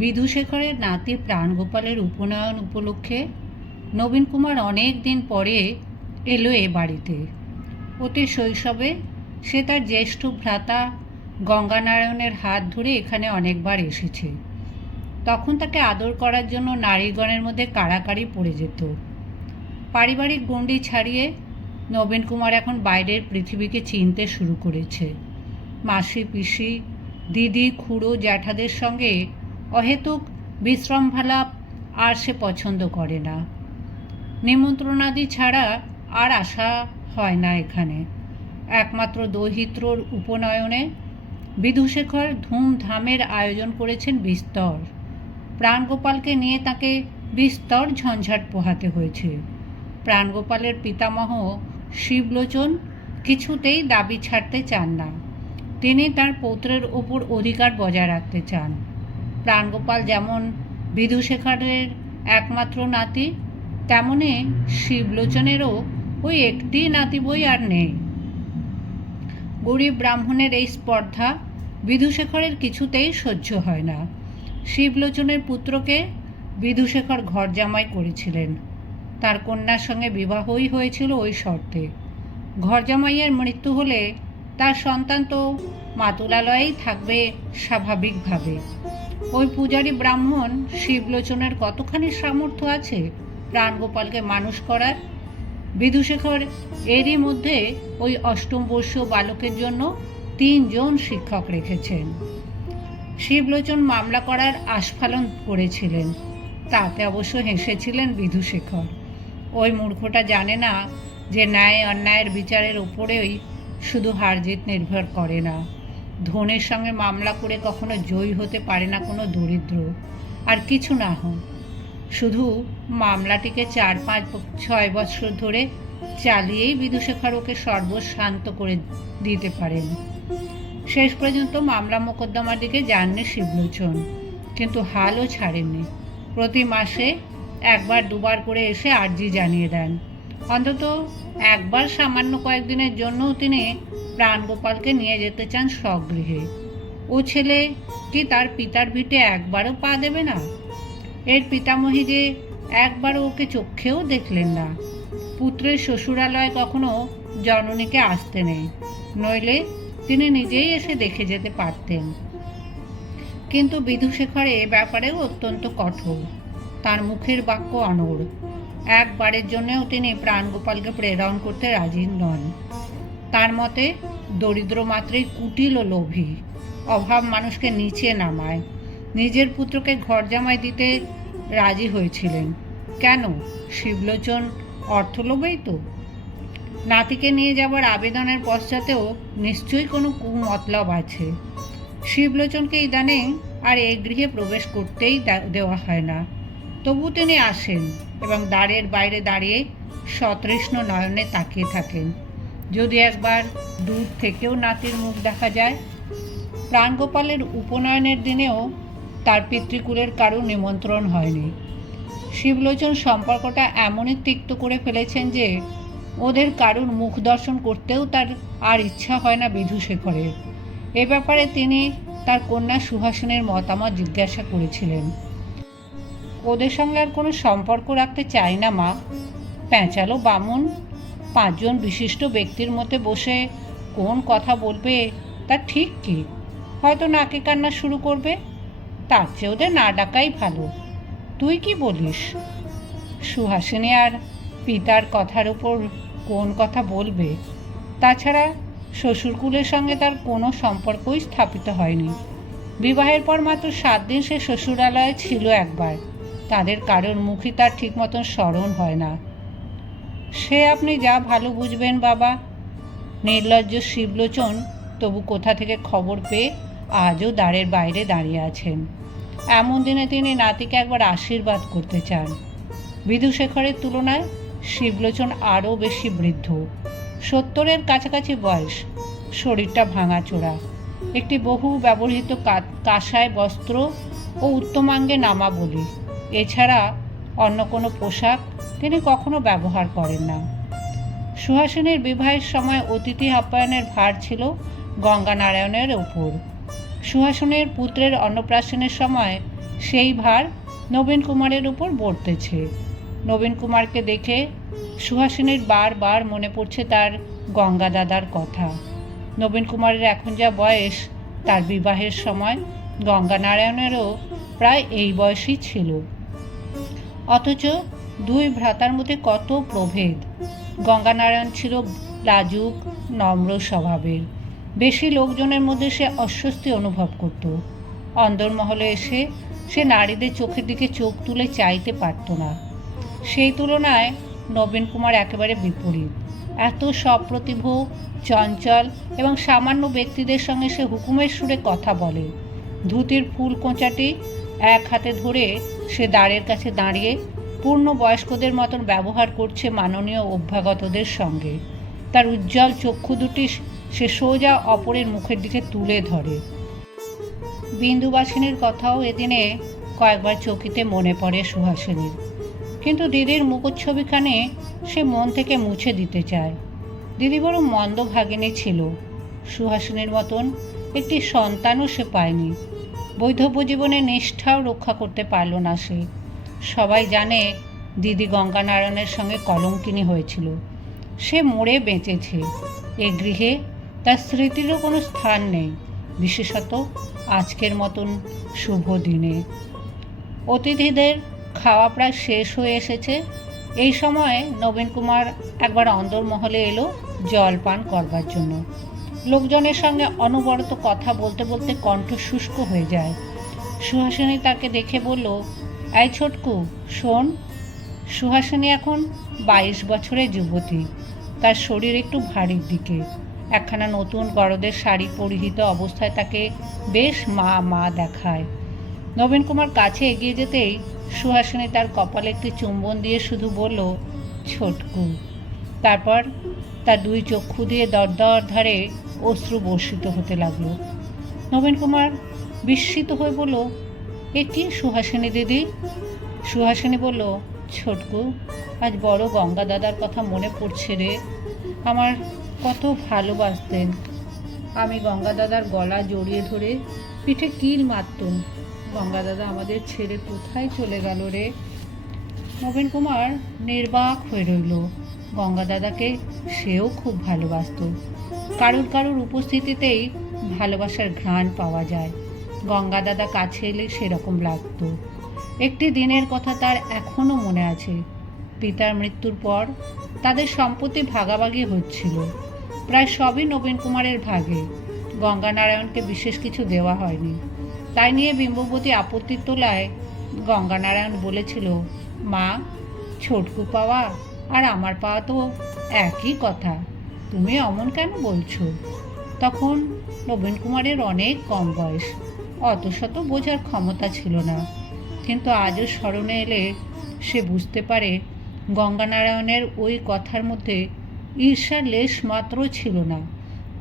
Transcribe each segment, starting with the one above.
বিধুশেখরের নাতি প্রাণগোপালের উপনয়ন উপলক্ষে নবীন কুমার অনেক দিন পরে এলো এ বাড়িতে। অতি শৈশবে সে তার জ্যেষ্ঠ ভ্রাতা গঙ্গানারায়ণের হাত ধরে এখানে অনেকবার এসেছে। তখন তাকে আদর করার জন্য নারীগণের মধ্যে কাড়াকাড়ি পড়ে যেত। পারিবারিক গণ্ডি ছাড়িয়ে নবীন কুমার এখন বাইরের পৃথিবীকে চিনতে শুরু করেছে। মাসি, পিসি, দিদি, খুড়ো, জ্যাঠাদের সঙ্গে অহেতুক বিশৃঙ্খলাপ আর সে পছন্দ করে না। নিমন্ত্রণাদি ছাড়া আর আসা হয় না এখানে। একমাত্র দৌহিত্রর উপনয়নে বিধুশেখর ধুমধামের আয়োজন করেছেন বিস্তর। প্রাণগোপালকে নিয়ে তাকে বিস্তর ঝঞ্ঝাট পোহাতে হয়েছে। প্রাণগোপালের পিতামহ শিবলোচন কিছুতেই দাবি ছাড়তে চান না। তিনি তার পৌত্রের ওপর অধিকার বজায় রাখতে চান। প্রাণগোপাল যেমন বিধুশেখরের একমাত্র নাতি, তেমনি শিবলোচনেরও ওই একটি নাতি বই আর নেই। গরিব ব্রাহ্মণের এই স্পর্ধা বিধুশেখরের কিছুতেই সহ্য হয় না। শিবলোচনের পুত্রকে বিধুশেখর ঘর জামাই করেছিলেন। তার কন্যার সঙ্গে বিবাহই হয়েছিল ওই শর্তে। ঘর জামাইয়ের মৃত্যু হলে তার সন্তান তো মাতুলালয়েই থাকবে স্বাভাবিকভাবে। ওই পূজারী ব্রাহ্মণ শিবলোচনের কতখানি সামর্থ্য আছে প্রাণগোপালকে মানুষ করার? বিধুশেখর এরই মধ্যে ওই অষ্টম বর্ষীয় বালকের জন্য 3 জন শিক্ষক রেখেছেন। শিবলোচন মামলা করার আস্ফালন করেছিলেন, তাতে অবশ্য হেসেছিলেন বিধুশেখর। ওই মূর্খটা জানে না যে ন্যায় অন্যায়ের বিচারের উপরেই শুধু হারজিত নির্ভর করে না। ধনের সঙ্গে মামলা করে কখনো জয়ী হতে পারে না কোনো দরিদ্র। আর কিছু না হোক, শুধু মামলাটিকে 4-5-6 বছর ধরে চালিয়েই বিধুশেখর ওকে সর্বশান্ত করে দিতে পারেন। শেষ পর্যন্ত মামলা মোকদ্দমার দিকে যাননি শিবলোচন, কিন্তু হালও ছাড়েননি। প্রতি মাসে 1-2বার করে এসে আর্জি জানিয়ে দেন। অন্তত একবার সামান্য কয়েকদিনের জন্যও তিনি প্রাণগোপালকে নিয়ে যেতে চান স্বগৃহে। ও ছেলে কি তার পিতার ভিটে একবারও পা দেবে না? এর পিতামহী যে একবারও ওকে চোখেও দেখলেন না। পুত্রের শ্বশুরালয় কখনো জননীকে আসতে নেই, নইলে তিনি নিজেই এসে দেখে যেতে পারতেন। কিন্তু বিধুশেখর এ ব্যাপারেও অত্যন্ত কঠোর। তার মুখের বাক্য অনড়। একবারের জন্যও তিনি প্রাণগোপালকে প্রেরণ করতে রাজি নন। তার মতে দরিদ্র মাত্রই কুটিল ও লোভী। অভাব মানুষকে নিচে নামায়। নিজের পুত্রকে ঘর জামাই দিতে রাজি হয়েছিলেন কেন? শিবলোচন অর্থলোভেই তো। নাতিকে নিয়ে যাবার আবেদনের পশ্চাতেও নিশ্চয়ই কোনো কুমতলব আছে। শিবলোচনকে ইদানিং আর এই গৃহে প্রবেশ করতেই দেওয়া হয় না। তবু তিনি আসেন এবং দ্বারের বাইরে দাঁড়িয়ে সতৃষ্ণ নয়নে তাকিয়ে থাকেন। যদি একবার দূর থেকেও নাতির মুখ দেখা যায়। প্রাণগোপালের উপনয়নের দিনেও তার পিতৃকুলের কারো নিমন্ত্রণ হয়নি। শিবলোচন সম্পর্কটা এমনই তিক্ত করে ফেলেছেন যে ওদের কারুর মুখ দর্শন করতেও তার আর ইচ্ছা হয় না বিধুশেখরের। এ ব্যাপারে তিনি তার কন্যা সুহাসিনীর মতামত জিজ্ঞাসা করেছিলেন। ওদের সঙ্গে আর কোনো সম্পর্ক রাখতে চাই না মা। প্যাঁচালো বামুন 5 জন বিশিষ্ট ব্যক্তির মধ্যে বসে কোন কথা বলবে তা ঠিক কি? হয়তো নাকে কান্না শুরু করবে। তার চেয়ে ওদের না ডাকাই ভালো। তুই কি বলিস? সুহাসিনী আর পিতার কথার উপর কোন কথা বলবে? তাছাড়া শ্বশুরকুলের সঙ্গে তার কোনো সম্পর্কই স্থাপিত হয়নি। বিবাহের পর মাত্র 7 দিন সে শ্বশুরালয়ে ছিল একবার। তাদের কারোর মুখই তার ঠিক মতন স্মরণ হয় না। সে আপনি যা ভালো বুঝবেন বাবা। নির্লজ্জ শিবলোচন তবু কোথা থেকে খবর পেয়ে আজও দ্বারের বাইরে দাঁড়িয়ে আছেন। এমন দিনে তিনি নাতিকে একবার আশীর্বাদ করতে চান। বিধুশেখরের তুলনায় শিবলোচন আরও বেশি বৃদ্ধ। 70-এর কাছাকাছি বয়স। শরীরটা ভাঙাচোরা। একটি বহু ব্যবহৃত কাঁসায় বস্ত্র ও উত্তমাঙ্গে নামাবলী, এছাড়া অন্য কোনো পোশাক তিনি কখনো ব্যবহার করেন না। সুহাসিনীর বিবাহের সময় অতিথি আপ্যায়নের ভার ছিল গঙ্গানারায়ণের ওপর। সুহাসিনীর পুত্রের অন্নপ্রাশনের সময় সেই ভার নবীন কুমারের উপর বর্তেছে। নবীন কুমারকে দেখে সুহাসিনীর বারবার মনে পড়ছে তার গঙ্গা দাদার কথা। নবীন কুমারের এখন যা বয়স, তার বিবাহের সময় গঙ্গানারায়ণেরও প্রায় এই বয়সই ছিল। অথচ দুই ভ্রাতার মধ্যে কত প্রভেদ। গঙ্গানারায়ণ ছিল লাজুক, নম্র স্বভাবের। বেশি লোকজনের মধ্যে সে অস্বস্তি অনুভব করত। অন্দরমহলে এসে সে নারীদের চোখের দিকে চোখ তুলে চাইতে পারত না। সেই তুলনায় নবীন কুমার একেবারে বিপরীত। এত সপ্রতিভ, চঞ্চল এবং সামান্য ব্যক্তিদের সঙ্গে সে হুকুমের সুরে কথা বলে। ধুতির ফুল কোঁচাটি এক হাতে ধরে সে দ্বারের কাছে দাঁড়িয়ে পূর্ণ বয়স্কদের মতন ব্যবহার করছে মাননীয় অভ্যাগতদের সঙ্গে। তার উজ্জ্বল চক্ষু দুটি সে সোজা অপরের মুখের দিকে তুলে ধরে। বিন্দুবাসিনীর কথাও এদিনে কয়েকবার চকিতে মনে পড়ে সুহাসিনীর, কিন্তু দিদির মুখচ্ছবিখানে সে মন থেকে মুছে দিতে চায়। দিদি বড় মন্দ ভাগিনী ছিল। সুহাসিনীর মতন একটি সন্তানও সে পায়নি। বৈধব্য জীবনে নিষ্ঠাও রক্ষা করতে পারল না সে। সবাই জানে দিদি গঙ্গানারায়ণের সঙ্গে কলঙ্কিনী হয়েছিল। সে মরে বেঁচেছে। এ গৃহে তার স্মৃতিরও কোনো স্থান নেই, বিশেষত আজকের মতন শুভ দিনে। অতিথিদের খাওয়া প্রায় শেষ হয়ে এসেছে। এই সময় নবীন কুমার একবার অন্দরমহলে এলো জলপান করবার জন্য। লোকজনের সঙ্গে অনবরত কথা বলতে বলতে কণ্ঠ শুষ্ক হয়ে যায়। সুহাসিনী তাকে দেখে বলল, এই ছোটকু শোন। সুহাসিনী এখন 22 বছরের যুবতী। তার শরীর একটু ভারীর দিকে। একখানা নতুন গরদের শাড়ি পরিহিত অবস্থায় তাকে বেশ মা দেখায়। নবীন কুমার কাছে এগিয়ে যেতেই সুহাসিনী তার কপালে একটি চুম্বন দিয়ে শুধু বলল, ছোটকু। তারপর তার দুই চক্ষু দিয়ে দরদর ধারে অশ্রু বর্ষিত হতে লাগলো। নবীন কুমার বিস্মিত হয়ে বলল, এ কি সুহাসিনী দিদি? সুহাসিনী বলল, ছোটকু, আজ বড় গঙ্গা দাদার কথা মনে পড়ছে রে। আমার কত ভালোবাসতেন। আমি গঙ্গা দাদার গলা জড়িয়ে ধরে পিঠে কিল মারতুম। গঙ্গা দাদা আমাদের ছেড়ে কোথায় চলে গেল রে? নবীন কুমার নির্বাক হয়ে রইল। গঙ্গা দাদাকে সেও খুব ভালোবাসত। কারুর উপস্থিতিতেই ভালোবাসার ঘ্রাণ পাওয়া যায়। গঙ্গা দাদা কাছে এলে সেরকম লাগত। একটি দিনের কথা তার এখনও মনে আছে। পিতার মৃত্যুর পর তাদের সম্পত্তি ভাগাভাগি হচ্ছিল। প্রায় সবই নবীন কুমারের ভাগে। গঙ্গানারায়ণকে বিশেষ কিছু দেওয়া হয়নি। তাই নিয়ে বিম্ববতী আপত্তি তোলায় গঙ্গানারায়ণ বলেছিল, মা, ছোটকু পাওয়া আর আমার পাওয়া তো একই কথা, তুমি অমন কেন বলছো? তখন নবীন কুমারের অনেক কম বয়স, অত শত বোঝার ক্ষমতা ছিল না। কিন্তু আজও স্মরণে এলে সে বুঝতে পারে গঙ্গানারায়ণের ওই কথার মধ্যে ঈর্ষার লেশ মাত্র ছিল না।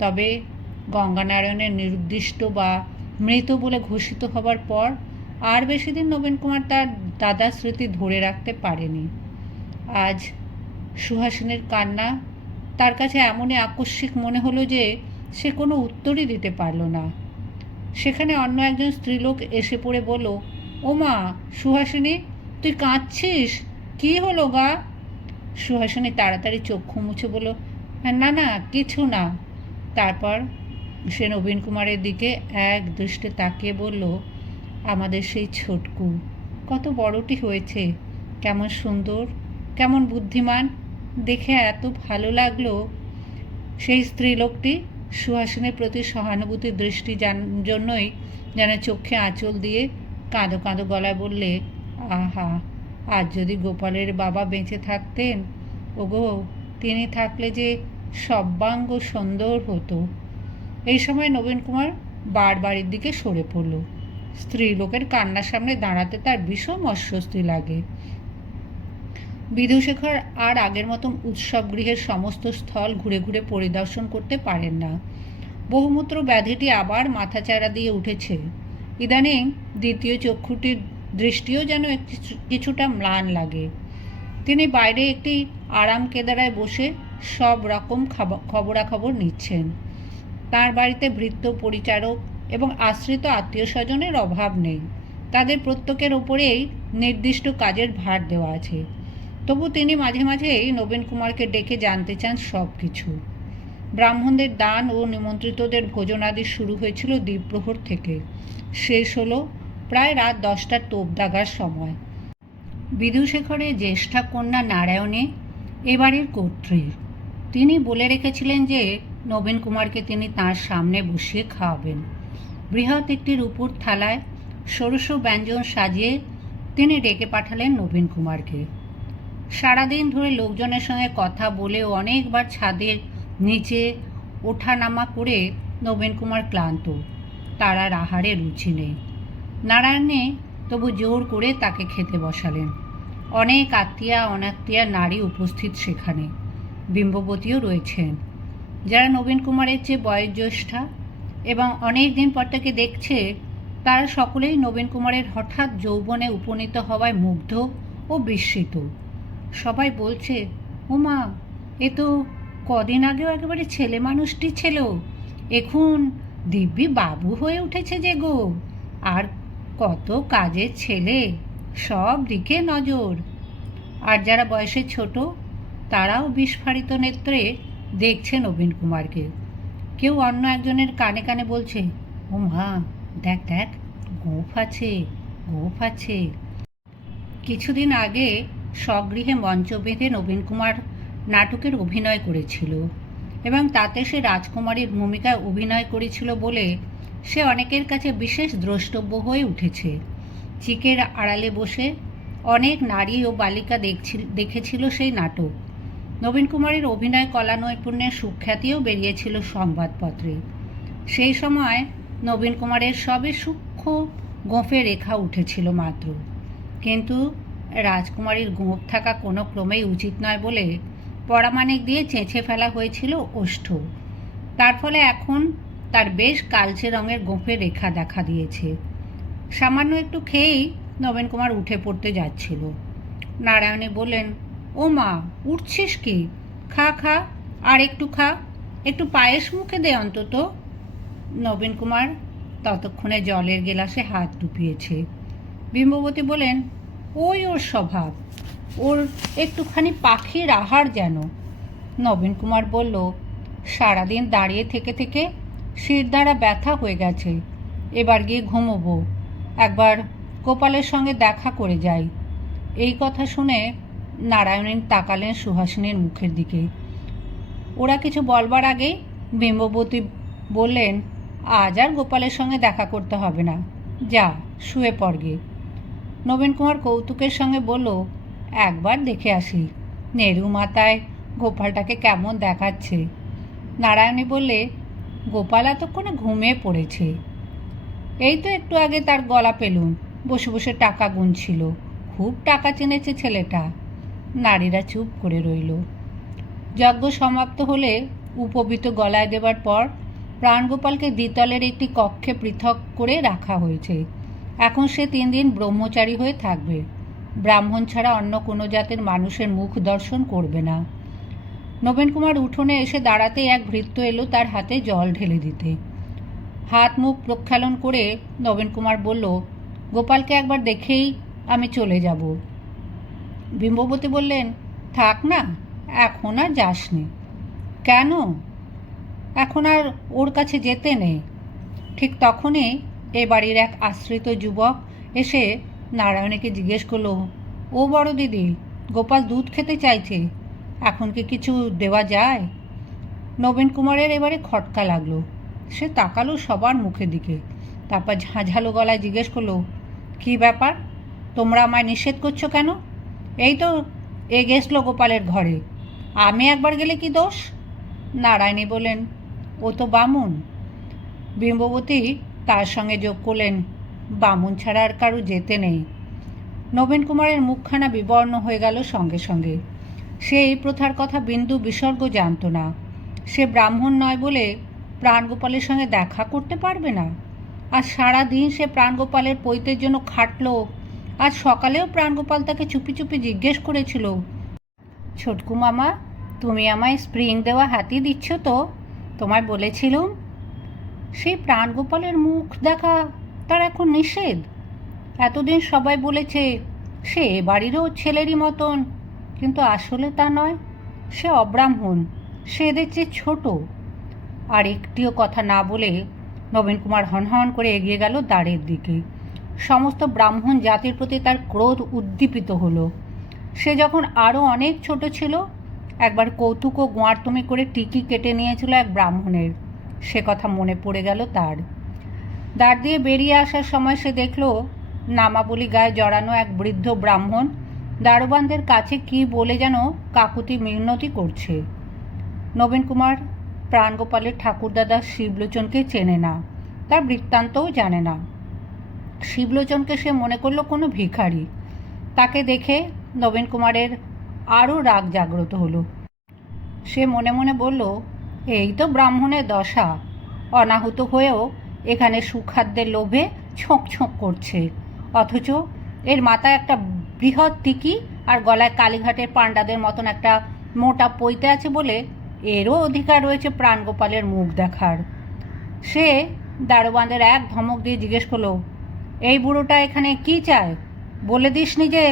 তবে গঙ্গানারায়ণের নির্দিষ্ট বা মৃত বলে ঘোষিত হবার পর আর বেশি দিন নবীন কুমার তার দাদার স্মৃতি ধরে রাখতে পারেনি। আজ সুহাসিনীর কান্না তার কাছে এমনই আকস্মিক মনে হলো যে সে কোনো উত্তরই দিতে পারল না। সেখানে অন্য একজন স্ত্রীলোক এসে পড়ে বলল, ও মা, সুহাসিনী, তুই কাঁদছিস? কী হলো গা? সুহাসিনী তাড়াতাড়ি চক্ষু মুছে বলল, না কিছু না। তারপর সে নবীন কুমারের দিকে এক দৃষ্টে তাকিয়ে বলল, আমাদের সেই ছোটকু কত বড়টি হয়েছে, কেমন সুন্দর, কেমন বুদ্ধিমান, দেখে এত ভালো লাগলো। সেই স্ত্রীলোকটি সুহাসিনীর প্রতি সহানুভূতির দৃষ্টি জন্যই যেন চোখে আঁচল দিয়ে কাঁদো কাঁদো গলায় বললে, আহা, আজ যদি গোপালের বাবা বেঁচে থাকতেন, ওগো, তিনি থাকলে যে সর্বাঙ্গ সুন্দর হতো। এই সময় নবীন কুমার বাড়ির দিকে সরে পড়ল। স্ত্রীলোকের কান্নার সামনে দাঁড়াতে তার ভীষণ অস্বস্তি লাগে। বিধুশেখর আর আগের মতন উৎসব গৃহের সমস্ত স্থল ঘুরে ঘুরে পরিদর্শন করতে পারেন না। বহুমূত্র ব্যাধিটি আবার মাথাচাড়া দিয়ে উঠেছে। ইদানিং দ্বিতীয় চক্ষুটির দৃষ্টিও যেন কিছুটা ম্লান লাগে। তিনি বাইরে একটি আরাম কেদারায় বসে সব রকম খবরাখবর নিচ্ছেন। তার বাড়িতে ভৃত্য, পরিচারক এবং আশ্রিত আত্মীয় স্বজনের অভাব নেই। তাদের প্রত্যেকের ওপরেই নির্দিষ্ট কাজের ভার দেওয়া আছে। তবু তিনি মাঝে মাঝেই নবীন কুমারকে ডেকে জানতে চান সব কিছু। ব্রাহ্মণদের দান ও নিমন্ত্রিতদের ভোজনাদি শুরু হয়েছিল দ্বীপ্রহর থেকে, শেষ হলো প্রায় রাত 10টার তোপ দাগার সময়। বিধুশেখরের জ্যেষ্ঠা কন্যা নারায়ণী এবারের কর্ত্রী। তিনি বলে রেখেছিলেন যে নবীন কুমারকে তিনি তাঁর সামনে বসিয়ে খাওয়াবেন। বৃহৎ একটি রূপোর থালায় ষোড়শ ব্যঞ্জন সাজিয়ে তিনি ডেকে পাঠালেন নবীন কুমারকে। সারাদিন ধরে লোকজনের সঙ্গে কথা বলে অনেকবার ছাদের নিচে ওঠানামা করে নবীন কুমার ক্লান্ত, তার আর আহারে রুচি নেই। নারায়ণী তবু জোর করে তাকে খেতে বসালেন। অনেক আত্মীয়া অনাত্মীয়া নারী উপস্থিত সেখানে, বিম্ববতীও রয়েছেন, যারা নবীন কুমারের চেয়ে বয়োজ্যেষ্ঠা এবং অনেক দিন পর তাকে দেখছে। তারা সকলেই নবীন কুমারের হঠাৎ যৌবনে উপনীত হওয়ায় মুগ্ধ ও বিস্মিত। সবাই বলছে, ওমা, এ তো কদিন আগেও একেবারে ছেলে মানুষটি ছিল, এখন দিব্যি বাবু হয়ে উঠেছে যে গো। আর কত কাজের ছেলে, সব দিকে নজর। আর যারা বয়সে ছোট তারাও বিস্ফারিত নেত্রে দেখছে নবীন কুমারকে। কেউ অন্য একজনের কানে কানে বলছে, ও মা, দেখ দেখ, গোঁফ আছে, গোঁফ আছে। কিছুদিন আগে স্বগৃহে মঞ্চ বেঁধে নবীন কুমার নাটকের অভিনয় করেছিল এবং তাতে সে রাজকুমারীর ভূমিকায় অভিনয় করেছিল বলে সে অনেকের কাছে বিশেষ দ্রষ্টব্য হয়ে উঠেছে। চিকের আড়ালে বসে অনেক নারী ও বালিকা দেখেছিল সেই নাটক। নবীন কুমারের অভিনয় কলা নৈপুণ্যের সুখ্যাতিও বেরিয়েছিল সংবাদপত্রে। সেই সময় নবীন কুমারের সবে সূক্ষ্ম গোঁফে রেখা উঠেছিল মাত্র, কিন্তু রাজকুমারীর গোঁফ থাকা কোনো ক্রমেই উচিত নয় বলে পরামানিক দিয়ে চেঁচে ফেলা হয়েছিল ওষ্ঠ। তার ফলে এখন তার বেশ কালচে রঙের গোঁফে রেখা দেখা দিয়েছে। সামান্য একটু খেয়েই নবীন কুমার উঠে পড়তে যাচ্ছিল। নারায়ণী বললেন, ও মা, উঠছিস কি? খা খা, আর একটু খা, একটু পায়েস মুখে দে অন্তত। নবীন কুমার ততক্ষণে জলের গেলাসে হাত ডুবিয়েছে। বিম্ববতী বলেন, ওই ওর স্বভাব, ওর একটুখানি পাখির আহার যেন। নবীন কুমার বলল, সারাদিন দাঁড়িয়ে থেকে থেকে শিরদাঁড়া ব্যথা হয়ে গেছে, এবার গিয়ে ঘুমোবো, একবার গোপালের সঙ্গে দেখা করে যাই। এই কথা শুনে নারায়ণী তাকালেন সুহাসিনীর মুখের দিকে। ওরা কিছু বলবার আগেই বিম্ববতী বললেন, আজ আর গোপালের সঙ্গে দেখা করতে হবে না, যা শুয়ে পড় গে। নবীন কুমার কৌতুকের সঙ্গে বলল, একবার দেখে আসি নেরু মাথায় গোপালটাকে কেমন দেখাচ্ছে। নারায়ণী বললে, গোপাল এতক্ষণে ঘুমিয়ে পড়েছে, এই তো একটু আগে তার গলা পেলুম, বসে বসে টাকা গুনছিল, খুব টাকা চিনেছে ছেলেটা। নারীরা চুপ করে রইল। যজ্ঞ সমাপ্ত হলে উপবীত গলায় দেবার পর প্রাণগোপালকে দ্বিতলের একটি কক্ষে পৃথক করে রাখা হয়েছে। এখন সে 3 দিন ব্রহ্মচারী হয়ে থাকবে, ব্রাহ্মণ ছাড়া অন্য কোনো জাতের মানুষের মুখ দর্শন করবে না। নবীন কুমার উঠোনে এসে দাঁড়াতেই এক ভৃত্য এলো তার হাতে জল ঢেলে দিতে। হাত মুখ প্রক্ষালন করে নবীন কুমার বলল, গোপালকে একবার দেখেই আমি চলে যাব। বিম্ববতী বললেন, থাক না, এখন আর যাস নে। কেন? এখন আর ওর কাছে যেতে নেই। ঠিক তখনই এ বাড়ির এক আশ্রিত যুবক এসে নারায়ণীকে জিজ্ঞেস করলো, ও বড় দিদি, গোপাল দুধ খেতে চাইছে, এখন কি কিছু দেওয়া যায়? নবীন কুমারের এবারে খটকা লাগলো। সে তাকালো সবার মুখের দিকে, তারপর ঝাঁঝালো গলায় জিজ্ঞেস করলো, কী ব্যাপার, তোমরা আমায় নিষেধ করছো কেন? এই তো এ গেছলো গোপালের ঘরে, আমি একবার গেলে কি দোষ? নারায়ণী বলেন, ও তো বামুন। বিম্ববতী তার সঙ্গে যোগ করলেন, বামুন ছাড়া আর কারো যেতে নেই। নবীন কুমারের মুখখানা বিবর্ণ হয়ে গেল সঙ্গে সঙ্গে। সে এই প্রথার কথা বিন্দু বিসর্গ জানত না। সে ব্রাহ্মণ নয় বলে প্রাণগোপালের সঙ্গে দেখা করতে পারবে না। আজ সারাদিন সে প্রাণগোপালের পৈতের জন্য খাটলো। আজ সকালেও প্রাণগোপাল তাকে চুপি চুপি জিজ্ঞেস করেছিল, ছোটকু মামা, তুমি আমায় স্প্রিং দেওয়া হাতি দিচ্ছ তো? তোমায় বলেছিলুম। সেই প্রাণগোপালের মুখ দেখা তার এখন নিষেধ। এতদিন সবাই বলেছে সে এ বাড়িরও ছেলেরই মতন, কিন্তু আসলে তা নয়। সে অব্রাহ্মণ, সে এদের চেয়ে ছোট। আর একটিও কথা না বলে নবীন কুমার হনহন করে এগিয়ে গেল দ্বারের দিকে। সমস্ত ব্রাহ্মণ জাতির প্রতি তার ক্রোধ উদ্দীপিত হলো। সে যখন আরও অনেক ছোট ছিল, একবার কৌতুক ও গোঁয়ার্তুমি করে টিকি কেটে নিয়েছিল এক ব্রাহ্মণের, সে কথা মনে পড়ে গেল তার। দ্বার দিয়ে বেরিয়ে আসার সময় সে দেখল নামাবলী গায়ে জড়ানো এক বৃদ্ধ ব্রাহ্মণ দারোয়ানদের কাছে কি বলে যেন কাকুতি মিনতি করছে। নবীন কুমার প্রাণগোপালের ঠাকুরদাদা শিবলোচনকে চেনে না, তার বৃত্তান্তও জানে না। শিবলোচনকে সে মনে করলো কোনো ভিখারি। তাকে দেখে নবীন কুমারের আরও রাগ জাগ্রত হলো। সে মনে মনে বলল, এই তো ব্রাহ্মণের দশা, অনাহুত হয়েও এখানে সুখাদ্যের লোভে ছোঁক ছোঁক করছে, অথচ এর মাথায় একটা বৃহৎ টিকি আর গলায় কালীঘাটের পাণ্ডাদের মতন একটা মোটা পৈতে আছে বলে এরও অধিকার রয়েছে প্রাণগোপালের মুখ দেখার। সে দারোয়ানদের এক ধমক দিয়ে জিজ্ঞেস করলো, এই বুড়োটা এখানে কি চায়? বলে দিসনি যে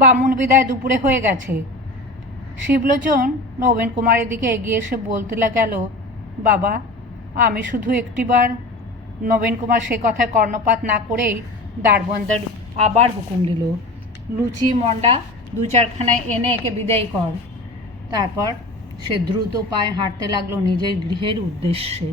বামুন বিদায় দুপুরে হয়ে গেছে? শিবলোচন নবীন কুমারের দিকে এগিয়ে এসে বলতে গেল, বাবা, আমি শুধু একটিবার। নবীন কুমার সে কথায় কর্ণপাত না করেই দারোয়ানদের আবার হুকুম দিল, লুচি মন্ডা দু চারখানায় এনে একে বিদায় কর। তারপর সে দ্রুত পায়ে হাঁটতে লাগলো নিজের গৃহের উদ্দেশ্যে।